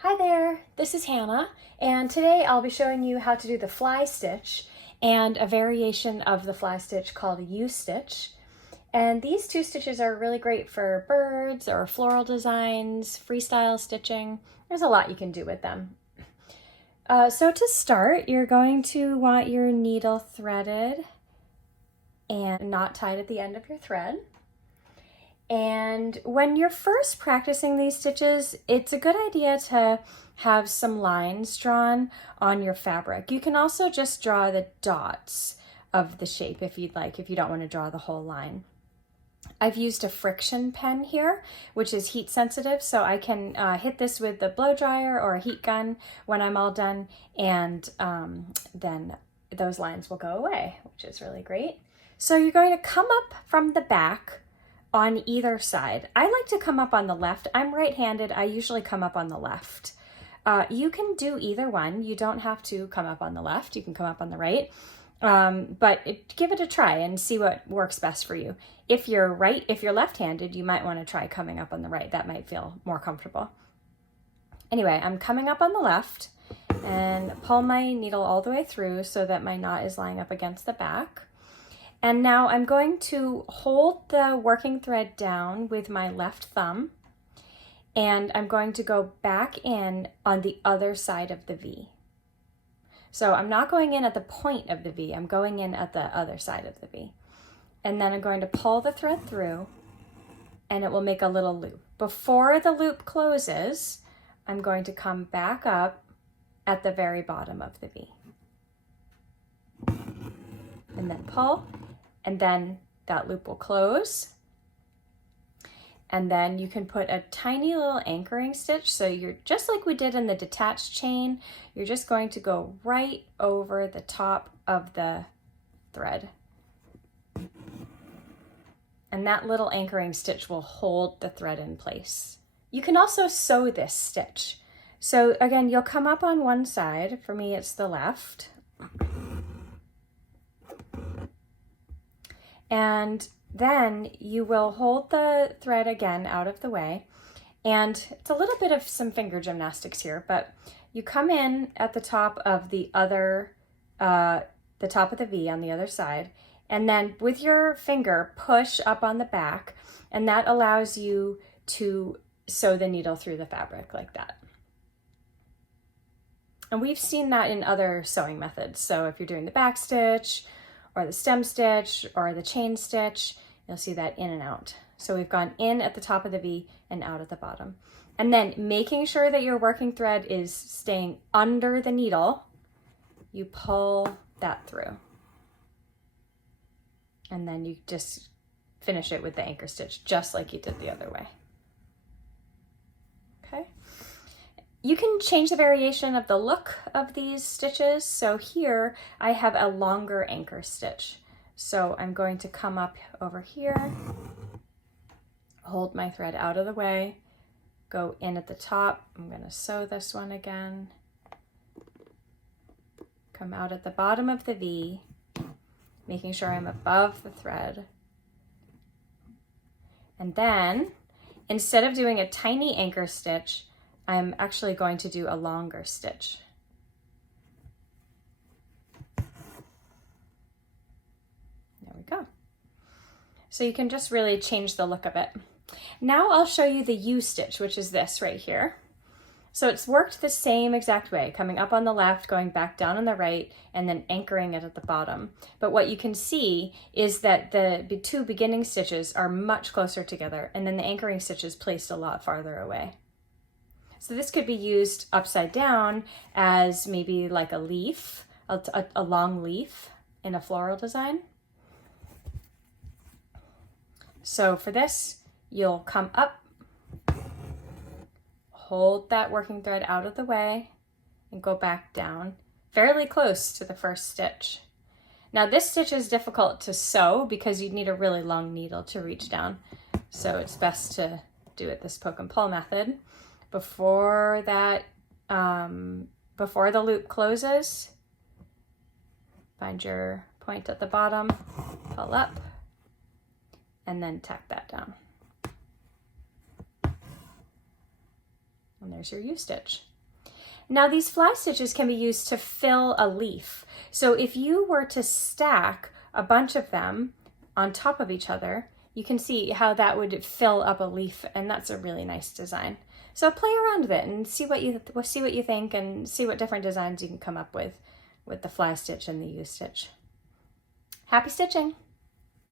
Hi there, this is Hannah, and today I'll be showing you how to do the fly stitch and a variation of the fly stitch called a U-stitch. And these two stitches are really great for birds or floral designs, freestyle stitching. There's a lot you can do with them. So to start, you're going to want your needle threaded and not tied at the end of your thread. And when you're first practicing these stitches, it's a good idea to have some lines drawn on your fabric. You can also just draw the dots of the shape if you'd like, if you don't want to draw the whole line. I've used a friction pen here, which is heat sensitive, so I can hit this with the blow dryer or a heat gun when I'm all done, and then those lines will go away, which is really great. So you're going to come up from the back on either side. I like to come up on the left. I'm right-handed. I usually come up on the left. You can do either one. You don't have to come up on the left. You can come up on the right. But give it a try and see what works best for you. If you're left-handed, you might want to try coming up on the right. That might feel more comfortable. Anyway, I'm coming up on the left and pull my needle all the way through so that my knot is lying up against the back. And now I'm going to hold the working thread down with my left thumb, and I'm going to go back in on the other side of the V. So I'm not going in at the point of the V, I'm going in at the other side of the V. And then I'm going to pull the thread through, and it will make a little loop. Before the loop closes, I'm going to come back up at the very bottom of the V. And then pull. And then that loop will close. And then you can put a tiny little anchoring stitch. So you're just like we did in the detached chain, you're just going to go right over the top of the thread. And that little anchoring stitch will hold the thread in place. You can also sew this stitch. So again, you'll come up on one side. For me, it's the left. And then you will hold the thread again out of the way. And it's a little bit of some finger gymnastics here, but you come in at the top of the top of the V on the other side, and then with your finger push up on the back, and that allows you to sew the needle through the fabric like that. And we've seen that in other sewing methods. So if you're doing the back stitch, or the stem stitch, or the chain stitch, you'll see that in and out. So we've gone in at the top of the V and out at the bottom. And then making sure that your working thread is staying under the needle, you pull that through. And then you just finish it with the anchor stitch, just like you did the other way. Okay. You can change the variation of the look of these stitches. So here I have a longer anchor stitch. So I'm going to come up over here, hold my thread out of the way, go in at the top. I'm going to sew this one again, come out at the bottom of the V, making sure I'm above the thread. And then instead of doing a tiny anchor stitch, I'm actually going to do a longer stitch. There we go. So you can just really change the look of it. Now I'll show you the U-stitch, which is this right here. So it's worked the same exact way, coming up on the left, going back down on the right, and then anchoring it at the bottom. But what you can see is that the two beginning stitches are much closer together, and then the anchoring stitch is placed a lot farther away. So this could be used upside down as maybe like a leaf, a long leaf in a floral design. So for this, you'll come up, hold that working thread out of the way, and go back down fairly close to the first stitch. Now this stitch is difficult to sew because you'd need a really long needle to reach down. So it's best to do it this poke and pull method. Before the loop closes, find your point at the bottom, pull up, and then tack that down. And there's your U-stitch. Now these fly stitches can be used to fill a leaf. So if you were to stack a bunch of them on top of each other, you can see how that would fill up a leaf, and that's a really nice design. So play around with it and see what you think, and see what different designs you can come up with the fly stitch and the U-stitch. Happy stitching!